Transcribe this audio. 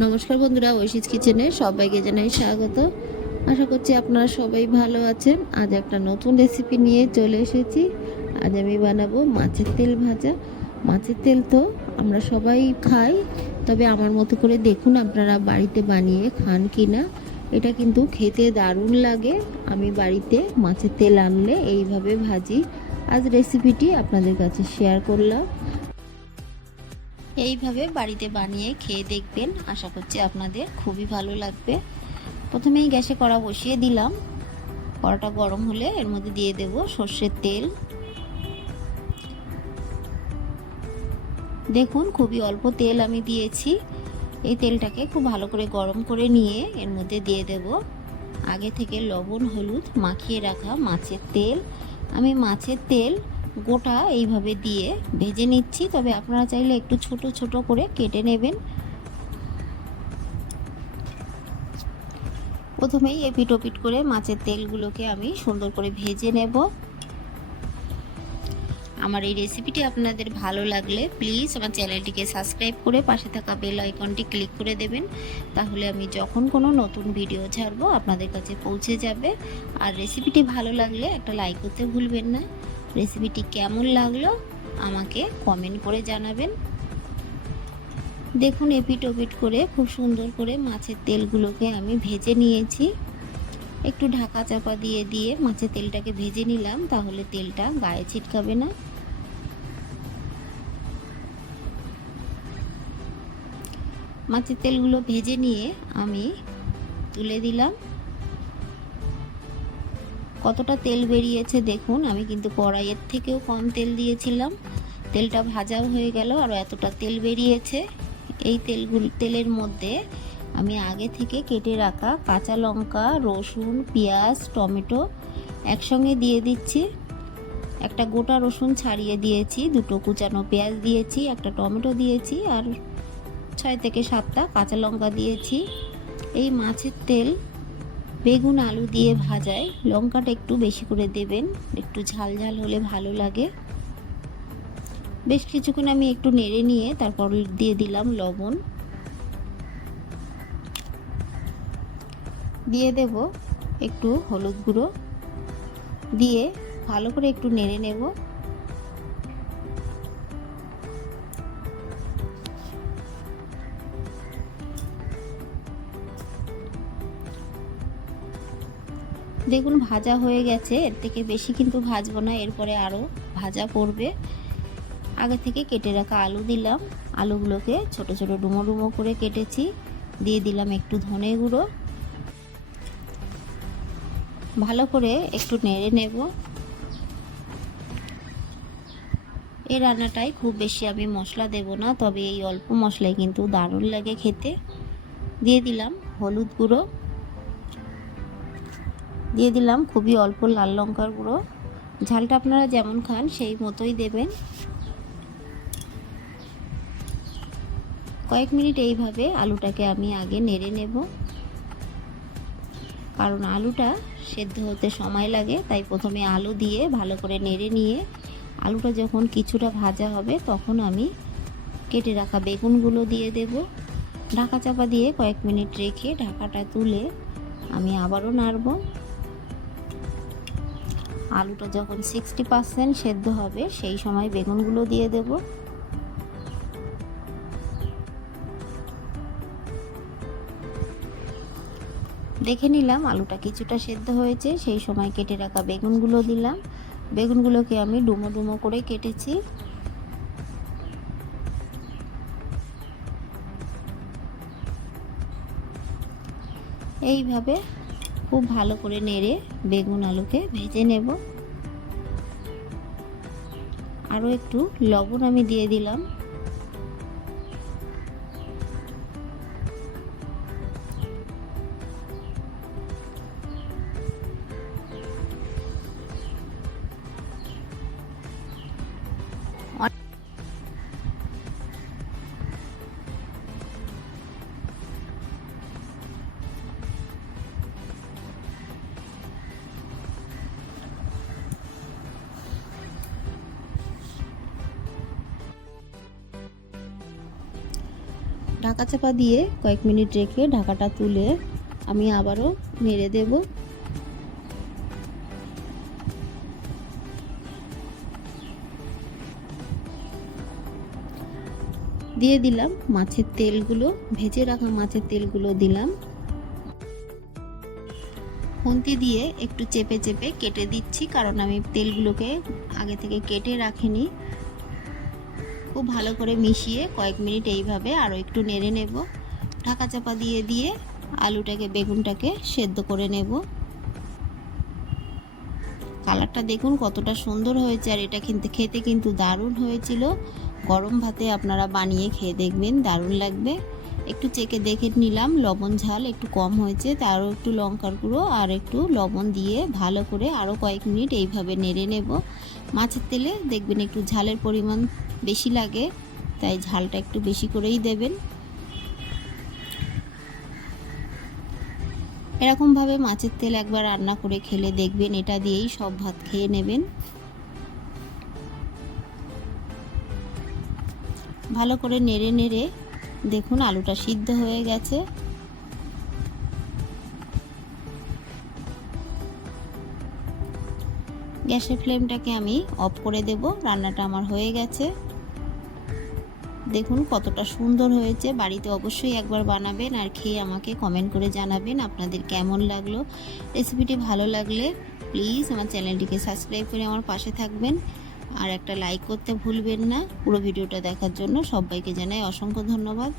নমস্কার বন্ধুরা ঐশিস কিচেনে সবাইকে জানাই স্বাগত। আশা করছি আপনারা সবাই ভালো আছেন। আজ একটা নতুন রেসিপি নিয়ে চলে এসেছি। আজ আমি বানাবো মাছের তেল ভাজা। মাছের তেল তো আমরা সবাই খাই, তবে আমার মতো করে দেখুন আপনারা বাড়িতে বানিয়ে খান কি না এটা কিন্তু খেতে দারুণ লাগে। আমি বাড়িতে মাছের তেল আনলে এইভাবে ভাজি। আজ রেসিপিটি আপনাদের কাছে শেয়ার করলাম। এইভাবে বাড়িতে বানিয়ে খেয়ে দেখবেন। আশা করছি আপনাদের খুবই ভালো লাগবে। প্রথমেই গ্যাসে কড়া বসিয়ে দিলাম। কড়াটা গরম হলে এর মধ্যে দিয়ে দেব সর্ষের তেল। দেখুন, খুবই অল্প তেল আমি দিয়েছি। এই তেলটাকে খুব ভালো করে গরম করে নিয়ে এর মধ্যে দিয়ে দেব। আগে থেকে লবণ, হলুদ মাখিয়ে রাখা মাছের তেল। আমি মাছের তেল গোটা এইভাবে দিয়ে ভেজে নিচ্ছি। তবে আপনারা চাইলে একটু ছোট ছোট করে কেটে নেবেন। প্রথমেই এপিট ওপিট করে মাছের তেলগুলোকে আমি সুন্দর করে ভেজে নেব। আমার এই রেসিপিটি আপনাদের ভালো লাগলে প্লিজ আমার চ্যানেলটিকে সাবস্ক্রাইব করে পাশে থাকা বেল আইকনটি ক্লিক করে দেবেন। তাহলে আমি যখন কোনো নতুন ভিডিও ছাড়বো আপনাদের কাছে পৌঁছে যাবে। আর রেসিপিটি ভালো লাগলে একটা লাইক করতে ভুলবেন না। রেসিপিটি কেমন লাগল আমাকে কমেন্ট করে জানাবেন। দেখুন, এপিট ওপিট করে খুব সুন্দর করে মাছের তেলগুলোকে আমি ভেজে নিয়েছি। একটু ঢাকা চাপা দিয়ে দিয়ে মাছের তেলটাকে ভেজে নিলাম, তাহলে তেলটা গায়ে ছিটকাবে না। মাছের তেলগুলো ভেজে নিয়ে আমি তুলে দিলাম। কতটা তেল বেরিয়েছে দেখুন, আমি কিন্তু কড়াইয়ের থেকেও কম তেল দিয়েছিলাম। তেলটা ভাজাও হয়ে গেল আর এতটা তেল বেরিয়েছে। এই তেলগুলো, তেলের মধ্যে আমি আগে থেকে কেটে রাখা কাঁচা লঙ্কা, রসুন, পেঁয়াজ, টমেটো একসঙ্গে দিয়ে দিচ্ছি। একটা গোটা রসুন ছাড়িয়ে দিয়েছি, দুটো কুচানো পেঁয়াজ দিয়েছি, একটা টমেটো দিয়েছি, আর ছয় থেকে সাতটা কাঁচা লঙ্কা দিয়েছি। এই মাছের তেল বেগুন আলু দিয়ে ভাজায়। লঙ্কাটা একটু বেশি করে দেবেন। একটু ঝাল ঝাল হলে ভালো লাগে। বেশ কিছুক্ষণ আমি একটু নেড়ে নিয়ে তারপর দিয়ে দিলাম লবণ। দিয়ে দেব একটু হলুদ গুঁড়ো। দিয়ে ভালো করে একটু নেড়ে নেব। দেখুন ভাজা হয়ে গেছে, এর থেকে বেশি কিন্তু ভাজবো না, এরপরে আরও ভাজা পড়বে আগে থেকে কেটে রাখা আলু দিলাম, আলুগুলোকে ছোট ছোট ডুমো ডুমো করে কেটেছি, দিয়ে দিলাম একটু ধনে গুঁড়ো। ভালো করে একটু নেড়ে নেব। এই রান্নাটাই খুব বেশি আমি মশলা দেব না, তবে এই অল্প মশলায় কিন্তু দারুণ লাগে খেতে। দিয়ে দিলাম হলুদ গুঁড়ো। দিয়ে দিলাম খুবই অল্প লাল লঙ্কার গুঁড়ো। ঝালটা আপনারা যেমন খান, সেই মতোই দেবেন। কয়েক মিনিট এইভাবে আলুটাকে আমি আগে নেড়ে নেব। কারণ আলুটা সেদ্ধ হতে সময় লাগে, তাই প্রথমে আলু দিয়ে ভালো করে নেড়ে নিয়ে আলুটা যখন কিছুটা ভাজা হবে, তখন আমি কেটে রাখা বেগুনগুলো দিয়ে দেব। ঢাকা চাপা দিয়ে কয়েক মিনিট রেখে ঢাকাটা তুলে আমি আবারও নাড়ব। আলুটা যখন সিক্সটি পার্সেন্ট সেদ্ধ হবে, সেই সময় বেগুনগুলো দিয়ে দেব। দেখে নিলাম আলুটা কিছুটা সেদ্ধ হয়েছে, সেই সময় কেটে রাখা বেগুনগুলো দিলাম। বেগুনগুলোকে আমি ডুমো ডুমো করে কেটেছি। এইভাবে খুব ভালো করে নেড়ে বেগুন আলুকে ভেজে নেব। আরও একটু লবণ আমি দিয়ে দিলাম। ঢাকা চাপা দিয়ে কয়েক মিনিট রেখে ঢাকাটা তুলে আমি আবারও নেড়ে দেব। দিয়ে দিলাম মাছের তেলগুলো, ভেজে রাখা মাছের তেলগুলো দিলাম। খুন্তি দিয়ে একটু চেপে চেপে কেটে দিচ্ছি, কারণ আমি তেলগুলোকে আগে থেকে কেটে রাখিনি। খুব ভালো করে মিশিয়ে কয়েক মিনিট এইভাবে আরও একটু নেড়ে নেব। ঢাকা চাপা দিয়ে দিয়ে আলুটাকে, বেগুনটাকে সেদ্ধ করে নেব। কালারটা দেখুন কতটা সুন্দর হয়েছে, আর এটা কিন্তু খেতে কিন্তু দারুণ হয়েছিল। গরম ভাতে আপনারা বানিয়ে খেয়ে দেখবেন, দারুণ লাগবে। একটু চেকে দেখে নিলাম, লবণ ঝাল একটু কম হয়েছে তারও একটু লঙ্কার গুঁড়ো আর একটু লবণ দিয়ে ভালো করে আরও কয়েক মিনিট এইভাবে নেড়ে নেব। মাছের তেলে দেখবেন একটু ঝালের পরিমাণ বেশি লাগে, তাই ঝালটা একটু বেশি করেই দেবেন। এরকমভাবে মাছের তেল একবার রান্না করে খেলে দেখবেন, এটা দিয়েই সব ভাত খেয়ে নেবেন। ভালো করে নেড়ে নেড়ে দেখুন আলুটা সিদ্ধ হয়ে গেছে। গ্যাসের ফ্লেমটাকে আমি অফ করে দেব, রান্নাটা আমার হয়ে গেছে। দেখুন কতটা সুন্দর হয়েছে। বাড়িতে অবশ্যই একবার বানাবেন আর খেয়ে আমাকে কমেন্ট করে জানাবেন আপনাদের কেমন লাগল। রেসিপিটি ভালো লাগলে প্লিজ আমার চ্যানেলটিকে সাবস্ক্রাইব করে আমার পাশে থাকবেন। আর একটা লাইক করতে ভুলবেন না। পুরো ভিডিওটা দেখার জন্য সবাইকে জানাই অসংখ্য ধন্যবাদ।